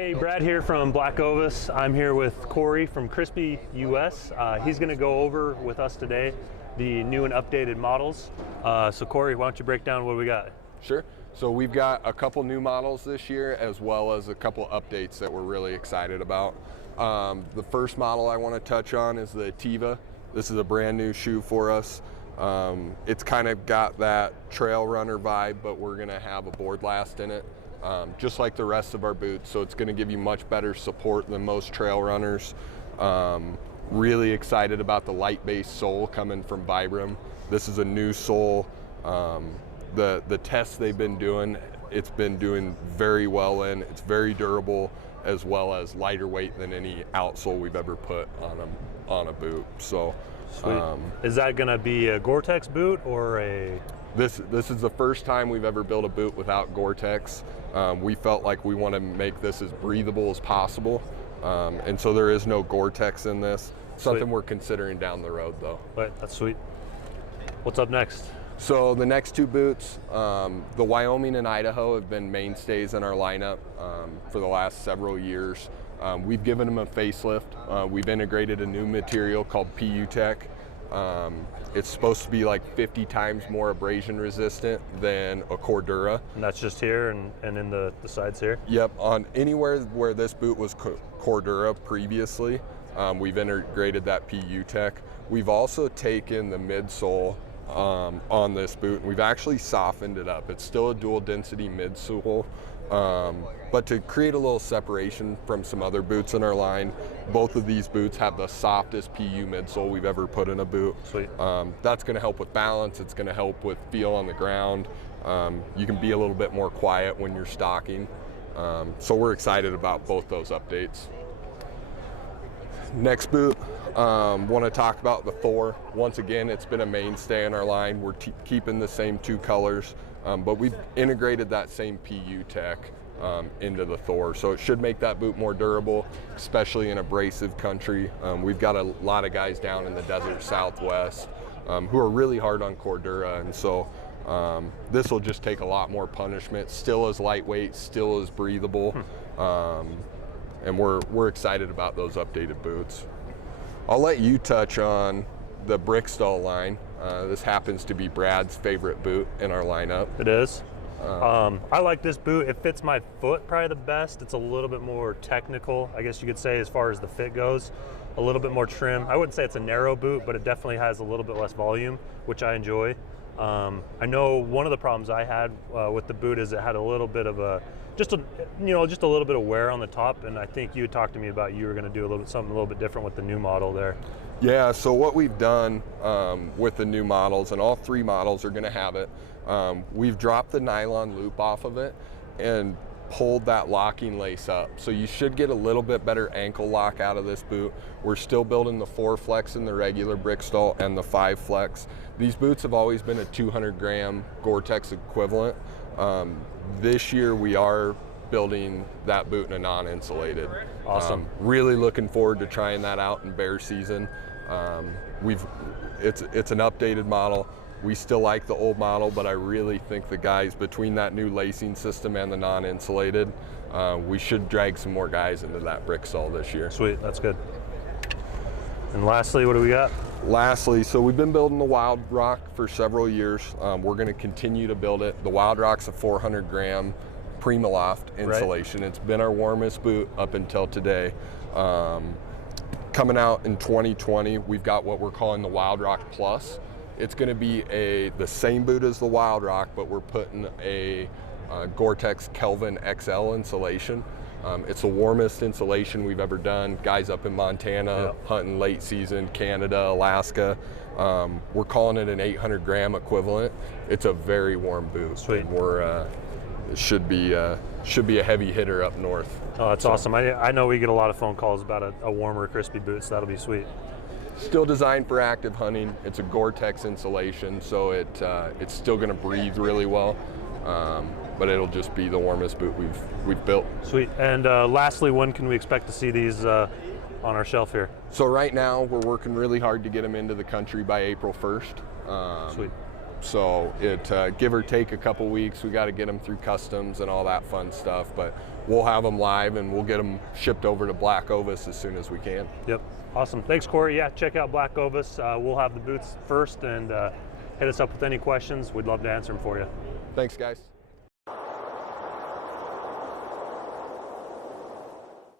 Hey, Brad here from BlackOvis. I'm here with Corey from Crispi US. He's going to go over with us today the new and updated models. So Corey, why don't you break down what we got? Sure. So we've got a couple new models this year, as well as a couple updates that we're really excited about. The first model I want to touch on is the Teva. This is a brand new shoe for us. It's kind of got that trail runner vibe, but we're going to have a board last in it. Just like the rest of our boots, so it's going to give you much better support than most trail runners. Really excited about the light-based sole coming from Vibram. This is a new sole. The tests they've been doing, it's been doing very well in. It's very durable, as well as lighter weight than any outsole we've ever put on a boot. So, is that going to be a Gore-Tex boot or a? This is the first time we've ever built a boot without Gore-Tex. We felt like we want to make this as breathable as possible, and so there is no Gore-Tex in this. Something we're considering down the road, though. Right, that's sweet. What's up next? So the next two boots, the Wyoming and Idaho have been mainstays in our lineup for the last several years. We've given them a facelift. We've integrated a new material called PU Tech. It's supposed to be like 50 times more abrasion resistant than a Cordura. And that's just here and in the sides here? Yep, on anywhere where this boot was Cordura previously, we've integrated that PU Tech. We've also taken the midsole on this boot, and we've actually softened it up. It's still a dual density midsole, but to create a little separation from some other boots in our line, both of these boots have the softest PU midsole we've ever put in a boot. Sweet. That's going to help with balance. It's going to help with feel on the ground. You can be a little bit more quiet when you're stocking. So we're excited about both those updates. Next boot, want to talk about the Thor. Once again, it's been a mainstay in our line. We're keeping the same two colors, but we've integrated that same PU Tech into the Thor. So it should make that boot more durable, especially in abrasive country. We've got a lot of guys down in the desert Southwest who are really hard on Cordura, and so this will just take a lot more punishment. Still is lightweight, still is breathable. And we're excited about those updated boots. I'll let you touch on the Briksdal line. This happens to be Brad's favorite boot in our lineup. It is. I like this boot. It fits my foot probably the best. It's a little bit more technical, I guess you could say, as far as the fit goes. A little bit more trim. I wouldn't say it's a narrow boot, but it definitely has a little bit less volume, which I enjoy. I know one of the problems I had with the boot is it had a little bit of just a little bit of wear on the top, and I think you had talked to me about you were going to do something a little bit different with the new model there. Yeah, so what we've done with the new models, and all three models are going to have it, we've dropped the nylon loop off of it and pulled that locking lace up. So you should get a little bit better ankle lock out of this boot. We're still building the 4 flex in the regular Briksdal and the 5 flex. These boots have always been a 200-gram Gore-Tex equivalent. This year we are building that boot in a non-insulated. Awesome. Really looking forward to trying that out in bear season. It's an updated model. We still like the old model, but I really think the guys, between that new lacing system and the non-insulated, we should drag some more guys into that Briksdal this year. Sweet, that's good. And lastly, what do we got? Lastly, so we've been building the Wild Rock for several years. We're going to continue to build it. The Wild Rock's a 400-gram Primaloft insulation. Right. It's been our warmest boot up until today. Coming out in 2020, we've got what we're calling the Wild Rock Plus. It's going to be the same boot as the Wild Rock, but we're putting a Gore-Tex Kelvin XL insulation. It's the warmest insulation we've ever done. Guys up in Montana, hunting late season, Canada, Alaska. We're calling it an 800-gram equivalent. It's a very warm boot. Sweet. And it should be a heavy hitter up north. Oh, that's awesome. I know we get a lot of phone calls about a warmer, crispy boot, so that'll be sweet. Still designed for active hunting. It's a Gore-Tex insulation, so it's still going to breathe really well. But it'll just be the warmest boot we've built. Sweet. And lastly, when can we expect to see these on our shelf here? So right now we're working really hard to get them into the country by April 1st. Sweet. So it give or take a couple weeks. We got to get them through customs and all that fun stuff, but we'll have them live and we'll get them shipped over to BlackOvis as soon as we can. Yep. Awesome. Thanks, Corey. Yeah, check out BlackOvis. We'll have the boots first, and hit us up with any questions. We'd love to answer them for you. Thanks, guys.